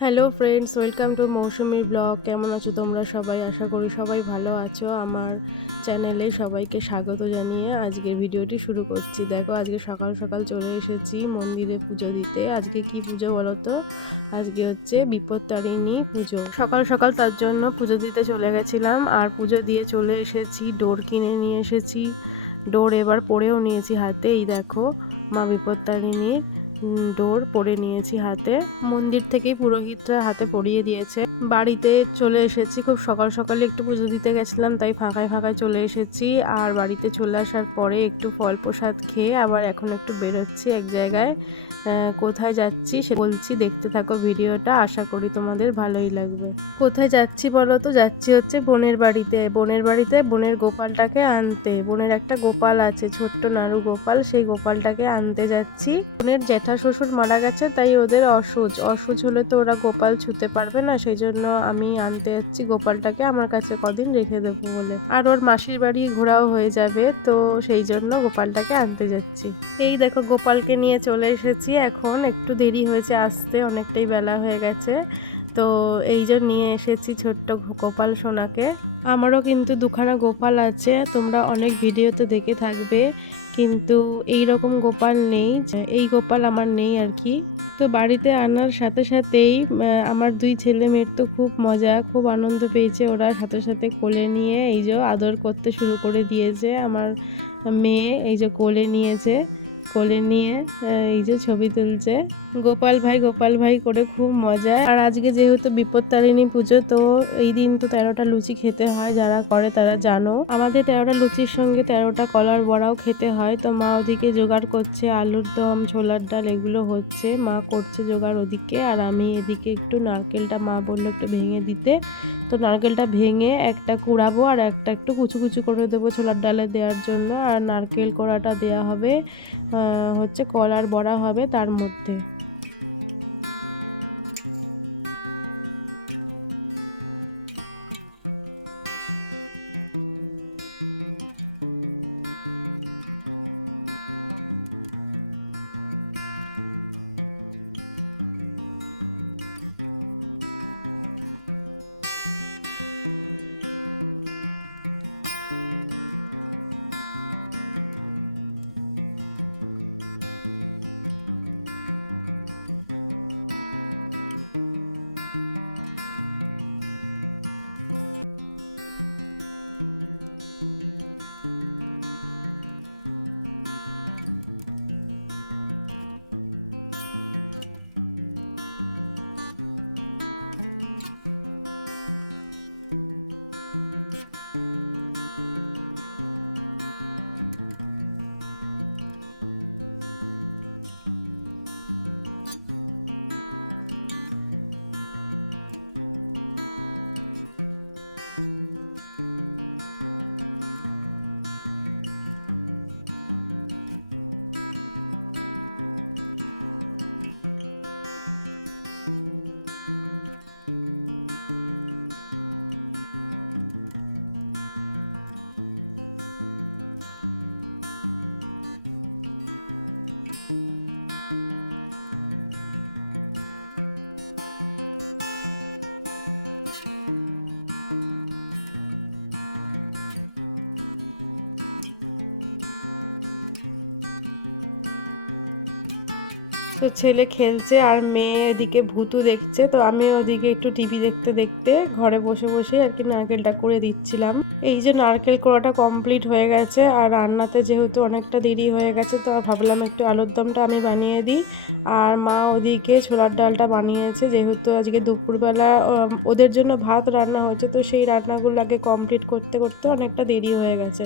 Hello friends welcome to মৌসুমির blog কেমন আছো তোমরা সবাই? আশা করি সবাই ভালো আছো। আমার চ্যানেলে সবাইকে স্বাগত জানিয়ে আজকের ভিডিওটি শুরু করছি। দেখো, আজকে সকাল সকাল চলে এসেছি মন্দিরে পুজো দিতে। আজকে কি পুজো বলো তো? আজকে হচ্ছে বিপত্তারিণী পুজো। সকাল সকাল তার জন্য পুজো দিতে চলে গেছিলাম। আর পুজো দিয়ে চলে এসেছি, ডোর কিনে নিয়ে এসেছি। ডোর এবার পরেও নিয়েছি হাতে। এই দেখো, মা বিপত্তারিণীর ডোর পরে নিয়েছি হাতে। মন্দির থেকেই পুরোহিতরা হাতে পরিয়ে দিয়েছে। বাড়িতে চলে এসেছি, খুব সকাল সকালে একটু পুজো দিতে গেছিলাম, তাই ফাঁকায় ফাঁকায় চলে এসেছি। আর বাড়িতে চলে আসার পরে একটু ফল প্রসাদ খেয়ে আবার এখন একটু বেরোচ্ছি এক জায়গায়। কোথায় যাচ্ছি সে বলছি, দেখতে থাকো ভিডিওটা, আশা করি তোমাদের ভালোই লাগবে। কোথায় যাচ্ছি বলো তো? যাচ্ছি হচ্ছে বোনের বাড়িতে। বোনের বাড়িতে বোনের গোপালটাকে আনতে। বোনের একটা গোপাল আছে, ছোট্ট নাড়ু গোপাল, সেই গোপালটাকে আনতে যাচ্ছি। বোনের জ্যাঠা শ্বশুর মারা গেছে, তাই ওদের অসুচ। অসুচ হলে তো ওরা গোপাল ছুতে পারবে না সেই জন্য আমি আনতে যাচ্ছি, গোপালটাকে আমার কাছে কদিন রেখে দেবো বলে। আর ওর মাসির বাড়ি ঘোরাও হয়ে যাবে, তো সেই জন্য গোপালটাকে আনতে যাচ্ছি। এই দেখো, গোপালকে নিয়ে চলে এসেছি। এখন একটু দেরি হয়েছে আসতে, অনেকটাই বেলা হয়ে গেছে। তো এই যে নিয়ে এসেছি ছোট্ট গোপাল সোনাকে। আমারও কিন্তু দুখানা গোপাল আছে, তোমরা অনেক ভিডিওতে দেখে থাকবে। কিন্তু এই রকম গোপাল নেই এই গোপাল আমার নেই আর কি। তো বাড়িতে আনার সাথে সাথেই আমার দুই ছেলে মেয়ের তো খুব মজা, খুব আনন্দ পেয়েছে ওরা সাথে সাথে কোলে নিয়ে, এই যে আদর করতে শুরু করে দিয়েছে আমার মেয়ে, এই যে কোলে নিয়েছে। কোলে নিয়ে এই যে ছবি তুলছে। গোপাল ভাই গোপাল ভাই করে খুব মজা। আর আজকে যেহেতু বিপত্তারিণী পুজো, তো এই দিন তো তেরোটা লুচি খেতে হয়, যারা করে তারা জানো। আমাদের তেরোটা লুচির সঙ্গে তেরোটা কলার বড়াও খেতে হয়। তো মা ওদিকে জোগাড় করছে, আলুর দম, ছোলার ডাল, এগুলো হচ্ছে। মা করছে জোগাড় ওদিকে, আর আমি এদিকে একটু নারকেলটা মা বলল একটু ভেঙে দিতে। তো নারকেলটা ভেঙে একটা কুড়াবো, আর একটা একটু কুচু কুচু করে দেবো ছোলার ডালে দেওয়ার জন্য। আর নারকেল কোড়াটা দেওয়া হবে। হচ্ছে কলার বড়া হবে তার মধ্যে। তো ছেলে খেলছে আর মেয়ে এদিকে ভুতু দেখছে। তো আমি ওদিকে একটু টিভি দেখতে দেখতে ঘরে বসে বসে আর কি নারকেলটা করে দিচ্ছিলাম। এই যে নারকেল করাটা কমপ্লিট হয়ে গেছে আর রান্নাতে যেহেতু অনেকটা দেরি হয়ে গেছে, তো ভাবলাম একটু আলুর দমটা আমি বানিয়ে দিই। আর মা ওদিকে ছোলার ডালটা বানিয়েছে, যেহেতু আজকে দুপুরবেলা ওদের জন্য ভাত রান্না হয়েছে, তো সেই রান্নাগুলো আগে কমপ্লিট করতে করতে অনেকটা দেরি হয়ে গেছে।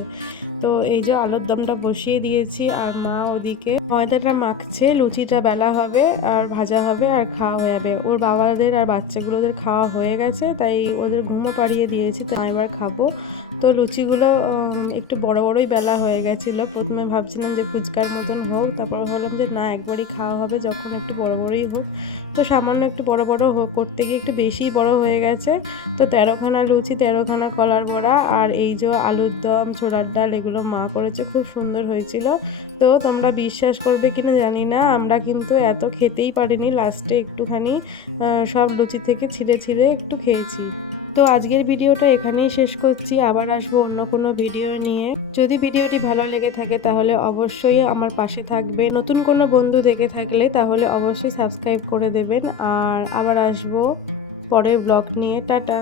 তো এই যে আলুর দমটা বসিয়ে দিয়েছি আর মা ওদিকে ময়দাটা মাখছে, লুচিটা বেলা হবে আর ভাজা হবে আর খাওয়া হয়ে যাবে। ওর বাবাদের আর বাচ্চাগুলোদের খাওয়া হয়ে গেছে, তাই ওদের ঘুমও পাড়িয়ে দিয়েছি, তাই এবার খাব। তো লুচিগুলো একটু বড় বড়ই বেলা হয়ে গেছিল। প্রথমে ভাবছিলাম যে ফুচকার মতন হোক, তারপর ভাবলাম যে না, একবারই খাওয়া হবে যখন একটু বড় বড়ই হোক। তো সামান্য একটু বড় বড় হোক করতে গিয়ে একটু বেশিই বড় হয়ে গেছে। তো তেরোখানা লুচি, তেরোখানা কলার বড়া আর এই যে আলুর দম, ছোলার ডাল, এগুলো মা করেছে, খুব সুন্দর হয়েছিল। তো তোমরা বিশ্বাস করবে কিনা জানি না, আমরা কিন্তু এত খেতেই পারিনি লাস্টে একটুখানি সব লুচি থেকে ছিঁড়ে ছিঁড়ে একটু খেয়েছি। তো আজকের ভিডিওটা এখানেই শেষ করছি, আবার আসব অন্য কোনো ভিডিও নিয়ে। যদি ভিডিওটি ভালো লেগে থাকে তাহলে অবশ্যই আমার পাশে থাকবে। নতুন কোনো বন্ধু দেখে থাকলে তাহলে অবশ্যই সাবস্ক্রাইব করে দেবেন। আর আবার আসব পরের ব্লগ নিয়ে, টাটা।